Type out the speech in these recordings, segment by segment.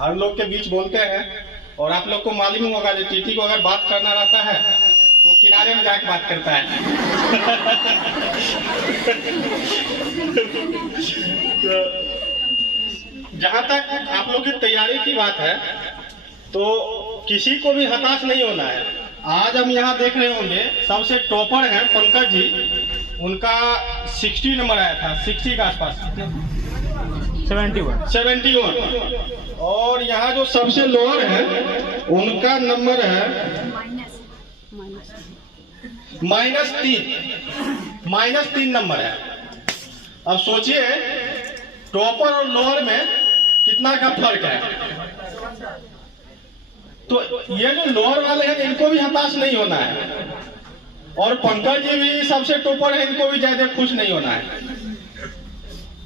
हर लोग के बीच बोलते हैं, और आप लोग को मालूम होगा जो टीटी को अगर बात करना रहता है तो किनारे में जाके बात करता है। तो जहाँ तक आप लोग की तैयारी की बात है, तो किसी को भी हताश नहीं होना है। आज हम यहाँ देख रहे होंगे सबसे टॉपर है पंकज जी, उनका 60 नंबर आया था, 60 के आसपास, 71। और यहाँ जो सबसे लोअर है उनका नंबर है -3 नंबर है। अब सोचिए टॉपर और लोअर में कितना का फर्क है। तो ये जो लोअर वाले हैं इनको भी हताश नहीं होना है, और पंकज जी भी सबसे टॉपर है, इनको भी ज्यादा खुश नहीं होना है।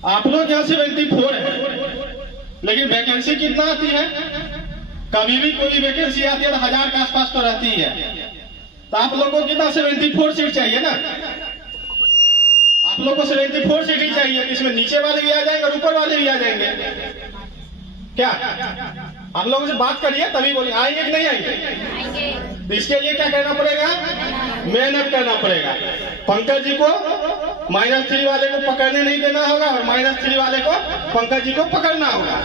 आप लोग यहाँ 74 है, लेकिन वैकेंसी कितना आती है? कभी भी कोई वैकेंसी आती है तो 1000 के आसपास तो रहती है। तो आप लोगों को कितना 74 सीट चाहिए ना? आप लोगों को 74 सीट ही चाहिए, इसमें नीचे वाले भी आ जाएंगे और ऊपर वाले भी आ जाएंगे। क्या आप लोगों से बात करिए तभी बोलिए, आएंगे कि नहीं आएंगे? तो इसके लिए क्या करना पड़ेगा? मेहनत करना पड़ेगा। पंकज जी को -3 वाले को पकड़ने नहीं देना होगा, और -3 वाले को पंकज जी को पकड़ना होगा,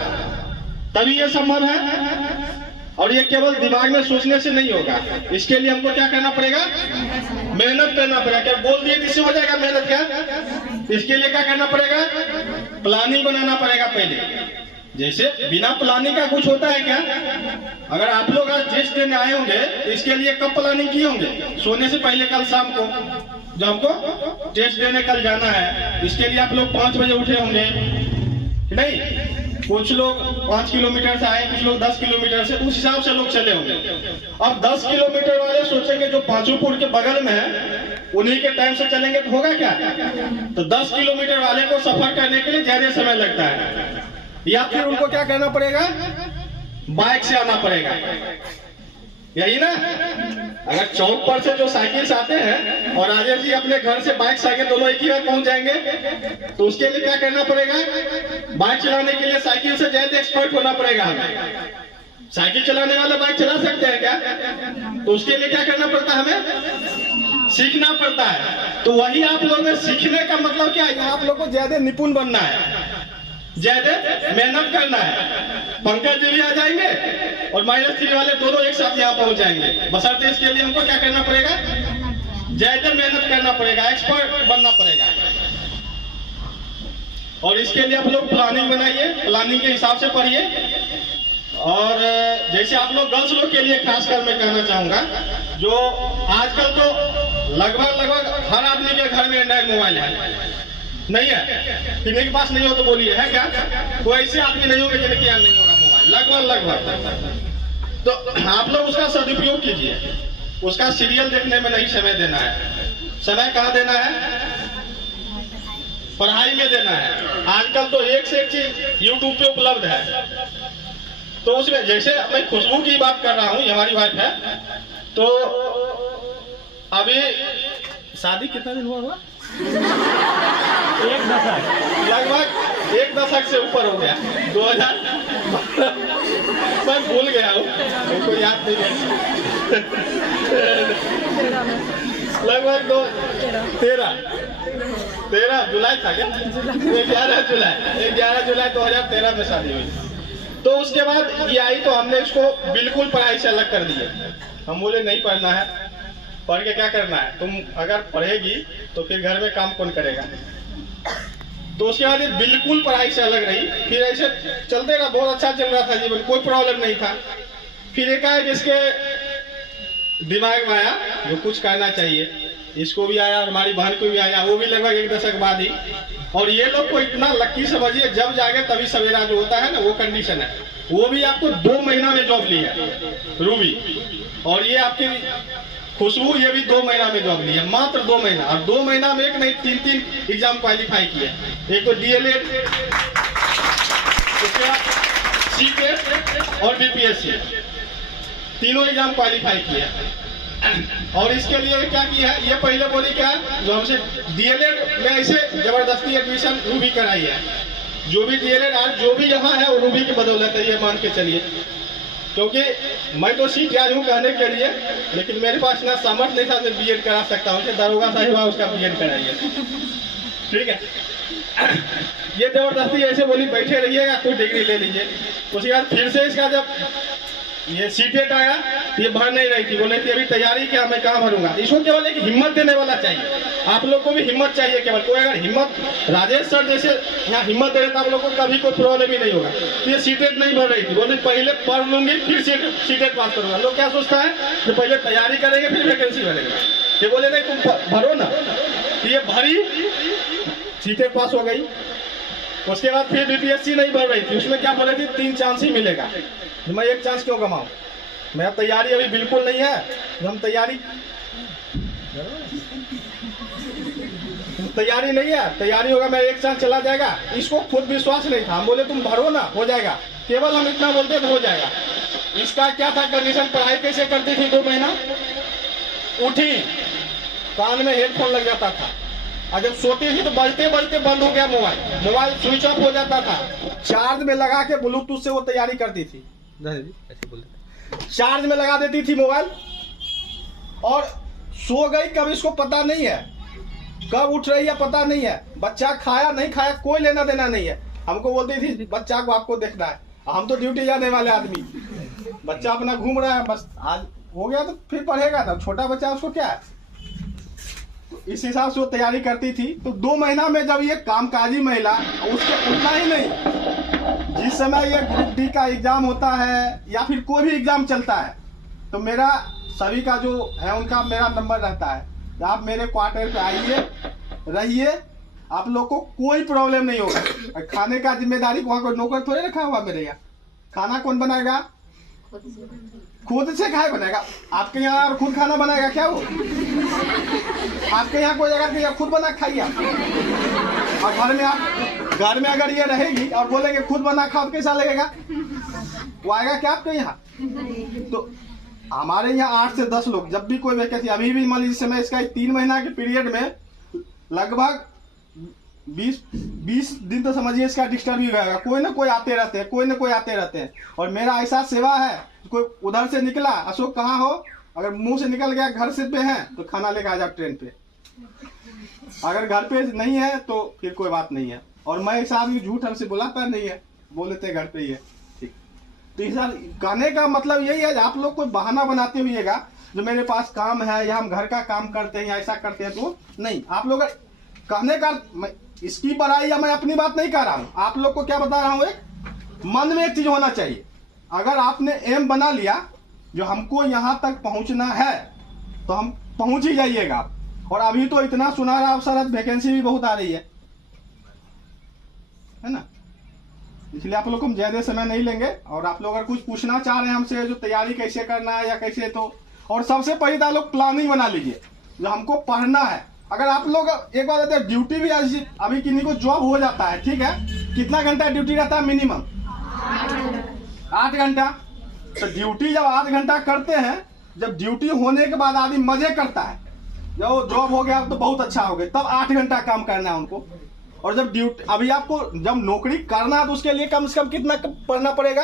तभी ये संभव है। और ये केवल दिमाग में सोचने से नहीं होगा, इसके लिए हमको क्या करना पड़ेगा? मेहनत करना पड़ेगा। क्या बोल दिए किससे हो जाएगा मेहनत? क्या इसके लिए क्या करना पड़ेगा? प्लानिंग बनाना पड़ेगा पहले। जैसे बिना प्लानिंग का कुछ होता है क्या? अगर आप लोग आज टेस्ट देने आए होंगे तो इसके लिए कब प्लानिंग किए होंगे? सोने से पहले कल शाम को, जब हमको टेस्ट देने कल जाना है, इसके लिए आप लोग 5 बजे उठे होंगे नहीं? कुछ लोग 5 किलोमीटर से आए, कुछ लोग 10 किलोमीटर से, उस हिसाब से लोग चले होंगे। अब 10 किलोमीटर वाले सोचेंगे जो पांचूपुर के बगल में है उन्हीं के टाइम से चलेंगे तो होगा क्या? तो 10 किलोमीटर वाले को सफर करने के लिए ज्यादा समय लगता है, या फिर उनको क्या करना पड़ेगा? बाइक से आना पड़ेगा, यही ना? अगर चौक पर से जो साइकिल से आते हैं और राजेश जी अपने घर से बाइक साइकिल दोनों एक ही बार पहुंच जाएंगे, तो उसके लिए क्या करना पड़ेगा? बाइक चलाने के लिए साइकिल से ज्यादा एक्सपर्ट होना पड़ेगा हमें। साइकिल चलाने वाले बाइक चला सकते हैं क्या? तो उसके लिए क्या करना पड़ता है? हमें सीखना पड़ता है। तो वही आप लोगों में सीखने का मतलब क्या है? आप लोग को ज्यादा निपुण बनना है, ज्यादा मेहनत करना है। पंकज जी भी आ जाएंगे और -3 वाले दोनों एक साथ यहाँ पहुंच जाएंगे। बशर्ते इसके लिए हमको क्या करना पड़ेगा? ज्यादा मेहनत करना पड़ेगा, एक्सपर्ट बनना पड़ेगा। और इसके लिए आप लोग प्लानिंग बनाइए, प्लानिंग के हिसाब से पढ़िए। और जैसे आप लोग गर्ल्स लोग के लिए खासकर मैं कहना चाहूंगा, जो आजकल तो लगभग हर आदमी के घर में एंड्रॉइड मोबाइल है, नहीं है? किसी के पास नहीं हो तो बोलिए, है क्या? कोई ऐसे आदमी नहीं होंगे जिनके यहाँ नहीं होगा मोबाइल, लगभग। तो आप लोग उसका सदुपयोग कीजिए। उसका सीरियल देखने में नहीं समय देना है। समय कहाँ देना है? पढ़ाई में देना है। आजकल तो एक से एक चीज यूट्यूब पे उपलब्ध है। तो उसमें जैसे मैं खुशबू की बात कर रहा हूँ, हमारी वाइफ है, तो अभी शादी कितना दिन हुआ? एक दशक, लगभग 1 दशक से ऊपर हो गया। 2000 मैं भूल गया हूँ, मुझको याद नहीं है। लगभग 13 जुलाई था क्या? 11 जुलाई 2013 में शादी हुई। तो उसके बाद ये आई तो हमने इसको बिल्कुल पढ़ाई से अलग कर दिया। हम बोले नहीं पढ़ना है, पढ़ के क्या करना है? तुम अगर पढ़ेगी तो फिर घर में काम कौन करेगा? तो उसके बाद ये बिल्कुल पढ़ाई से अलग रही। फिर ऐसे चलते रहा, बहुत अच्छा चल रहा था जीवन, कोई प्रॉब्लम नहीं था। फिर एक आया जिसके दिमाग में आया जो कुछ करना चाहिए, इसको भी आया और हमारी बहन को भी आया, वो भी लगभग 1 दशक बाद ही। और ये लोग को इतना लक्की समझिए, जब जागे तभी सवेरा जो होता है ना, वो कंडीशन है। वो भी आपको 2 महीना में जॉब ली है रूबी, और ये आपकी खुशबू ये भी 2 महीना में जॉब ली है, मात्र 2 महीना। और 2 महीना में एक नहीं 3 एग्जाम क्वालिफाई किए। एक तो DLED, उसके बाद CTET और BPSC, तीनों एग्जाम क्वालिफाई किए। और इसके लिए क्या किया है? ये पहले बोली क्या, जो हमसे DLED में ऐसे जबरदस्ती एडमिशन रूबी कराई है। जो भी डीएलएड आज जो भी यहाँ है वो रूबी की बदौलत है, ये मान के चलिए। क्योंकि मैं तो सीट आया हूँ कहने के लिए, लेकिन मेरे पास ना सामर्थ्य नहीं था मैं बीएड करा सकता हूँ कि दरोगा साहिबा उसका बीएड कराइए। ठीक है, ये जबरदस्ती ऐसे बोली बैठे रहिएगा, कोई डिग्री ले लीजिए। उसके बाद फिर से इसका जब ये सीटेट आया ये भर नहीं रही थी, बोले थी अभी तैयारी क्या, मैं कहाँ भरूंगा। इसको केवल एक हिम्मत देने वाला चाहिए, आप लोग को भी हिम्मत चाहिए। केवल कोई अगर हिम्मत, राजेश सर जैसे यहाँ हिम्मत दे रहे तो आप लोग को कभी कोई प्रॉब्लम ही नहीं होगा। तो ये सीटेट नहीं भर रही थी, बोले पहले पढ़ लूंगी फिर सीटेट पास करूंगा। लोग क्या सोचता है कि पहले तैयारी करेंगे फिर वैकेंसी भरेगा। ये बोले नहीं तुम भरो ना, ये भरी, सीटेट पास हो गई। उसके बाद फिर बीपीएससी नहीं भर रही थी, उसमें क्या बोले थी 3 चांस ही मिलेगा। मैं 1 चांस क्यों गवाऊं, मेरा तैयारी अभी बिल्कुल नहीं है। हम तैयारी नहीं है, तैयारी होगा मैं 1 चांस चला जाएगा। इसको खुद विश्वास नहीं था, हम बोले तुम भरो ना हो जाएगा, केवल हम इतना बोलते तो हो जाएगा। इसका क्या था कंडीशन, पढ़ाई कैसे करती थी 2 महीना, उठी कान में हेडफोन लग जाता था, और जब सोती थी तो बजते बजते बंद हो गया मोबाइल स्विच ऑफ हो जाता था। चार्ज में लगा के ब्लूटूथ से वो तैयारी करती थी, चार्ज में लगा देती थी मोबाइल और सो गई। कब इसको पता नहीं है, कब उठ रही है पता नहीं है। बच्चा खाया नहीं खाया कोई लेना देना नहीं है। हमको बोलती थी बच्चा को आपको देखना है, हम तो ड्यूटी जाने वाले आदमी, बच्चा अपना घूम रहा है, बस आज हो गया तो फिर पढ़ेगा ना, छोटा बच्चा उसको क्या है। इस हिसाब से वो तैयारी करती थी। तो 2 महीना में जब ये कामकाजी महिला, उसके उतना ही नहीं, जिस समय ये ग्रुप डी का एग्जाम होता है या फिर कोई भी एग्जाम चलता है तो मेरा सभी का जो है उनका मेरा नंबर रहता है, आप मेरे क्वार्टर पे आइए रहिए, आप लोग को कोई प्रॉब्लम नहीं होगा। खाने का जिम्मेदारी वहाँ कोई नौकर थोड़े रखा हुआ मेरे यहाँ, खाना कौन बनाएगा, खुद से खाए बनेगा। आपके यहाँ और खुद खाना बनाएगा क्या वो, आपके यहाँ कोई जगह कि खुद बना खाइए आप। और घर में अगर ये रहेगी और बोलेंगे खुद बना खाओ, कैसा लगेगा, वो आएगा क्या आपके यहाँ। तो हमारे यहाँ 8 से 10 लोग, जब भी कोई वैकेंसी, अभी भी मान लीजिए मैं इसका 3 महीना के पीरियड में लगभग 20 दिन तो समझिए इसका डिस्टर्ब ही रहेगा, कोई ना कोई आते रहते हैं, कोई ना कोई आते रहते हैं। और मेरा ऐसा सेवा है, कोई उधर से निकला, अशोक कहाँ हो, अगर मुंह से निकल गया घर से पे है तो खाना लेकर आ जाओ ट्रेन पे, अगर घर पे नहीं है तो फिर कोई बात नहीं है। और मैं ऐसा आदमी झूठ हमसे बुलाता नहीं है, बोल देते घर पे ही है। ठीक, तो इस कहने का मतलब यही है, आप लोग कोई बहाना बनाते हुएगा जो मेरे पास काम है या हम घर का काम करते हैं या ऐसा करते हैं, तो नहीं। आप लोग कहने का, मैं इसकी बड़ाई या मैं अपनी बात नहीं कर रहा हूँ, आप लोग को क्या बता रहा हूँ, एक मन में एक चीज होना चाहिए। अगर आपने एम बना लिया जो हमको यहाँ तक पहुँचना है तो हम पहुँच ही जाइएगा। और अभी तो इतना सुनहरा अवसर, वैकेंसी भी बहुत आ रही है ना, इसलिए आप लोग को हम ज्यादा समय नहीं लेंगे। और आप लोग अगर कुछ पूछना चाह रहे हैं हमसे, जो तैयारी कैसे करना है या कैसे, तो और सबसे पहले तो आप लोग प्लानिंग बना लीजिए जो हमको पढ़ना है। अगर आप लोग एक बार ड्यूटी भी अभी किन्हीं को जॉब हो जाता है, ठीक है, कितना घंटा ड्यूटी रहता है, मिनिमम 8 घंटा। तो ड्यूटी जब 8 घंटा करते हैं, जब ड्यूटी होने के बाद आदमी मजे करता है, जब जॉब हो गया तो बहुत अच्छा हो गया, तब 8 घंटा काम करना है उनको। और जब ड्यूटी, अभी आपको जब नौकरी करना है तो उसके लिए कम से कम कितना पढ़ना पड़ेगा,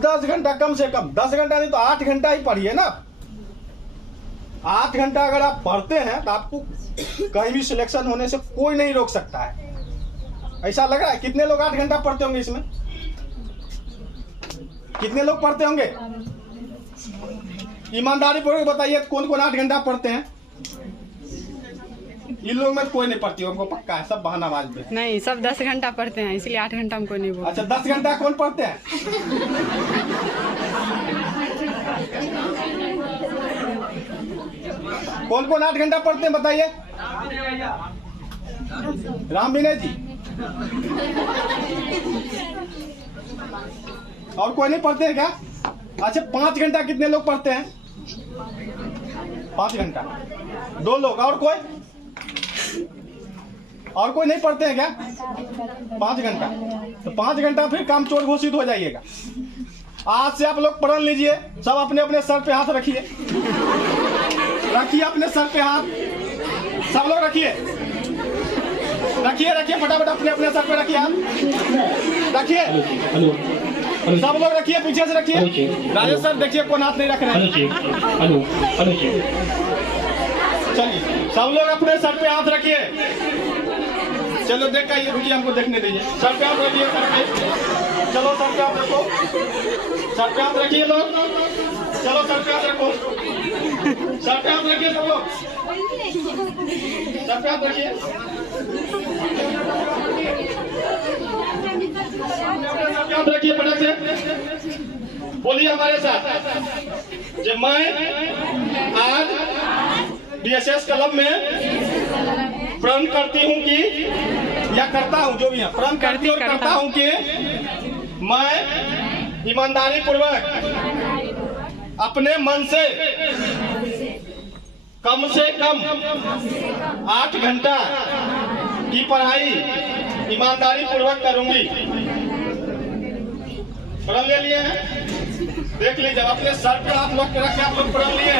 10 घंटा कम से कम, 10 घंटा नहीं तो 8 घंटा ही पढ़िए ना। 8 घंटा अगर आप पढ़ते हैं तो आपको कहीं भी सिलेक्शन होने से कोई नहीं रोक सकता है। ऐसा लग रहा है, कितने लोग 8 घंटा पढ़ते होंगे, इसमें कितने लोग पढ़ते होंगे, ईमानदारी पूर्वक बताइए कौन कौन 8 घंटा पढ़ते हैं। इन लोग में कोई नहीं पढ़ती, हमको पक्का है, सब बहानाबाज में। नहीं, सब 10 घंटा पढ़ते हैं, इसलिए 8 घंटा हमको नहीं बोलते। अच्छा, 10 घंटा कौन पढ़ते हैं, कौन कौन 8 घंटा पढ़ते हैं बताइए। राम विनय जी, और कोई नहीं पढ़ते हैं क्या। अच्छा, 5 घंटा कितने लोग पढ़ते हैं, 5 घंटा 2 लोग, और कोई नहीं पढ़ते हैं क्या, 5 घंटा। तो 5 घंटा फिर काम चोर घोषित हो जाइएगा। आज से आप लोग पढ़ लीजिए, सब अपने अपने सर पे हाथ रखिए, रखिए अपने सर पे हाथ, सब लोग रखिए। रखिए रखिए फटाफट अपने अपने सर पे रखिए आप रखिए सब लोग रखिए पीछे से रखिए राजेश सर देखिए कौन हाथ नहीं रख रहे हैं चलिए सब लोग अपने सर पे हाथ रखिए चलो देख का ये रुकिए हमको देखने दीजिए सर पे हाथ रखिए सर पे चलो सर पे हाथ रखो सर पे हाथ रखिए लोग चलो सर पे हाथ रखो सर पे हाथ रखिए सब लोग सर पे हाथ रखिए सर पे हाथ रखिए फटाक से बोलिए हमारे साथ जब मैं आज बीएसएस क्लब में प्रण करती हूँ कि या करता हूँ जो भी है प्रण करती और करता हूँ कि मैं ईमानदारी पूर्वक अपने मन से कम 8 घंटा की पढ़ाई ईमानदारी पूर्वक करूंगी। प्रण ले लिए हैं देख लीजिए अपने सर पे आप लोग रखे आप लोग प्रण लिए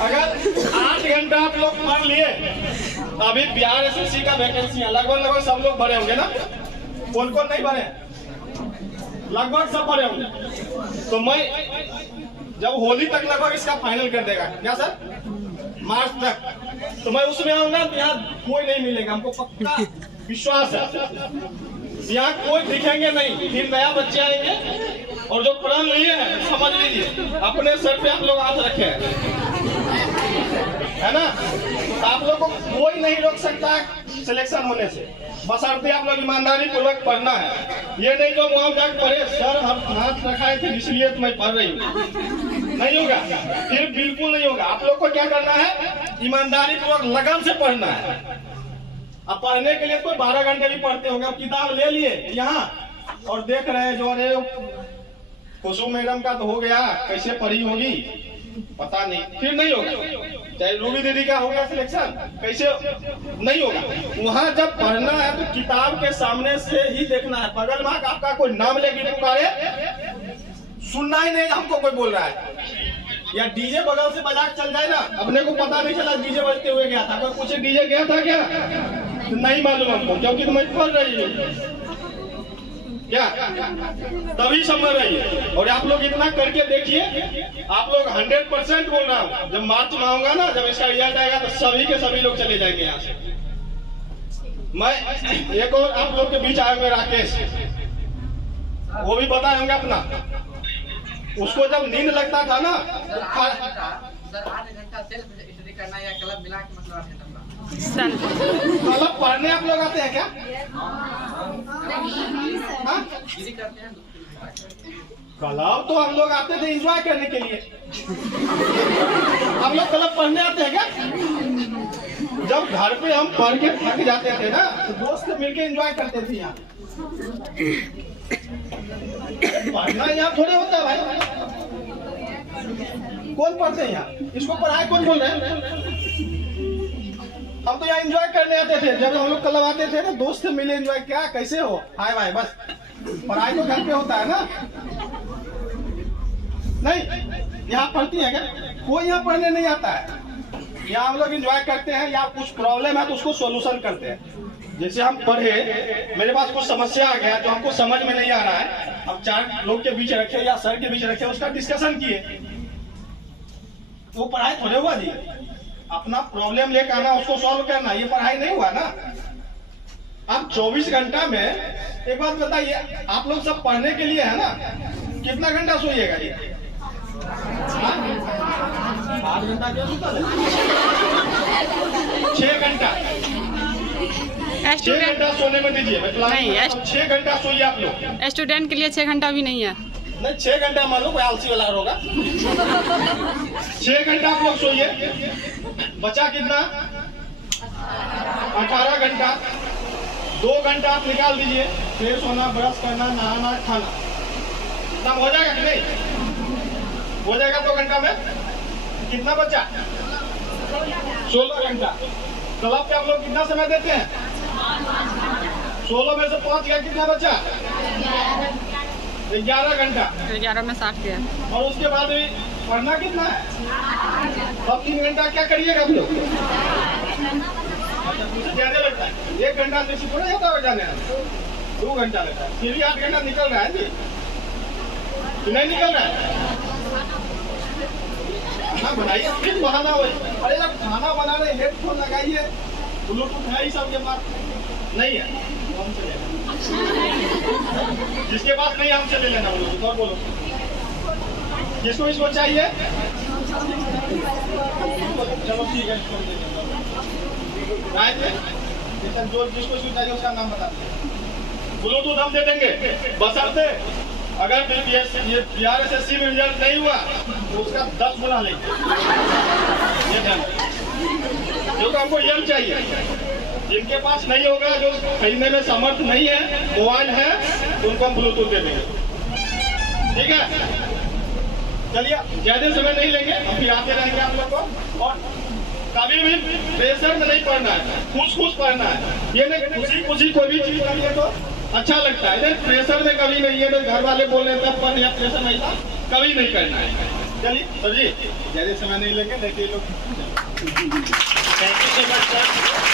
अगर 8 घंटा आप लोग पढ़ लिए अभी बिहार एसएससी का वैकेंसी है लगभग सब लोग भरे होंगे ना कौन कौन नहीं भरे लगभग सब भरे होंगे तो मैं जब होली तक लगभग इसका फाइनल कर देगा क्या सर मार्च तक तो मैं उसमें आऊंगा तो यहाँ कोई नहीं मिलेगा हमको पक्का विश्वास है यहाँ कोई दिखेंगे नहीं फिर नया बच्चे आएंगे और जो प्रण लिए हैं समझ लीजिए अपने सर पे आप लोग हाथ रखे है ना तो आप लोग को कोई नहीं रोक सकता सिलेक्शन होने से बशर्ते आप लोग ईमानदारी पूर्वक पढ़ना है ये नहीं तो वहां जाकर पढ़े सर हम हाथ रखाए थे इसलिए तो मैं पढ़ रही हूँ नहीं होगा फिर बिल्कुल नहीं होगा आप लोग को क्या करना है ईमानदारी पूर्वक लगन से पढ़ना है अब पढ़ने के लिए कोई 12 घंटे भी पढ़ते होंगे अब किताब ले लिए यहाँ और देख रहे हैं जो अरे कुसुम मैडम का तो हो गया कैसे पढ़ी होगी पता नहीं फिर नहीं होगा चाहे रूबी दीदी का हो गया सिलेक्शन कैसे नहीं होगा वहां जब पढ़ना है तो किताब के सामने से ही देखना है बगल में आपका कोई नाम लेके पुकारे सुनना ही नहीं हमको कोई बोल रहा है या डीजे बगल से बजा चल जाए ना अपने को पता नहीं चला डीजे बजते हुए गया था कोई पूछे डीजे गया था क्या तो नहीं मालूम हमको क्योंकि तुम पढ़ रही हो क्या तभी समझ रही है और आप लोग इतना करके देखिए आप लोग 100% बोल रहा हूँ जब मार्च में आऊंगा ना जब इसका रिजल्ट आएगा तो सभी के सभी लोग चले जाएंगे यहाँ से मैं एक और आप लोग के बीच आएंगे राकेश वो भी बताए होंगे अपना उसको जब नींद लगता था ना मतलब पढ़ने आप लोग आते हैं क्या क्लब तो हम लोग आते थे एंजॉय करने के लिए हम लोग क्लब पढ़ने आते हैं क्या जब घर पे हम पढ़ के थक जाते थे ना तो दोस्त मिलके एंजॉय करते थे यहाँ पढ़ना यहाँ थोड़े होता है भाई कौन पढ़ते हैं यहाँ इसको पढ़ाई कौन बोल रहे हैं हम तो यहाँ एंजॉय करने आते थे जब हम लोग क्लब आते थे ना दोस्त से मिले एंजॉय क्या कैसे हो हाय भाई बस पढ़ाई तो घर पे होता है ना नहीं यहाँ पढ़ती है क्या कोई यहाँ पढ़ने नहीं आता है यहाँ हम लोग एंजॉय करते हैं या कुछ प्रॉब्लम है तो उसको सोल्यूशन करते हैं जैसे हम पढ़े मेरे पास कुछ समस्या आ गया जो हमको समझ में नहीं आ रहा है अब 4 लोग के बीच रखे या सर के बीच रखे उसका डिस्कशन किए वो पढ़ाई थोड़े हुआ जी अपना प्रॉब्लम लेकर आना उसको सॉल्व करना ये पढ़ाई नहीं हुआ ना अब 24 घंटा में एक बात बताइए आप लोग सब पढ़ने के लिए है ना कितना घंटा सोइएगा ये 8 घंटा क्या सोता है 6 घंटा 6 घंटा सोने में दीजिए नहीं 6 घंटा सोइए आप लोग स्टूडेंट के लिए 6 घंटा भी नहीं है नहीं 6 घंटा मान लो कोई आलसी वाला होगा 6 घंटा आप लोग सोइए बचा कितना 18 घंटा 2 घंटा आप निकाल दीजिए फ्रेश होना ब्रश करना नहाना खाना इतना हो जाएगा कि नहीं हो जाएगा 2 घंटा में कितना बचा 16 घंटा क्लब पे आप लोग कितना समय देते हैं 16 में से 5 का कितना बचा 11 घंटा 11 में 60 के और उसके बाद भी पढ़ना कितना है अब 3 घंटा क्या करिएगा आप लोग उससे ज्यादा लगता है। 1 घंटा से थोड़ा जाता है जाने में, 2 घंटा लगता है, फिर भी 8 घंटा निकल रहा है जी, नहीं निकल रहा है। खाना बनाइए फिर बहाना हो। अरे जब खाना बना रहे हेडफोन लगाइए, ब्लूटूथ है ही सबके पास, नहीं है तो हमसे ले लेना। जिसके पास नहीं हमसे ले लेना ब्लूटूथ। और बोलो किसको इसको चाहिए? चलो ठीक है, इसको दे देता हूं। जो जिसको इसको चाहिए उसका नाम बता दीजिए। ब्लूटूथ हम दे देंगे, बशर्ते अगर ये BRSSC में रिजल्ट नहीं हुआ तो उसका 10 गुना लेंगे। ये ध्यान रखिए, क्योंकि हमको ये चाहिए। जिनके पास नहीं होगा, जो खरीदने में समर्थ नहीं है, मोबाइल है, तो उनको हम ब्लूटूथ दे देंगे। ठीक है, चलिए ज्यादा समय नहीं लेंगे, हम फिर आते रहेंगे आप लोग को। और कभी भी प्रेशर में नहीं पढ़ना है, खुश पढ़ना है। ये नहीं खुशी कोई भी चीज करिए तो अच्छा लगता है, प्रेशर में कभी नहीं है। घर वाले बोल रहे तब पढ़ या प्रेशर नहीं था, कभी नहीं करना है। चलिए सर जी, ज्यादा समय नहीं लेंगे, नहीं तो ये लोग। Thank you so much sir.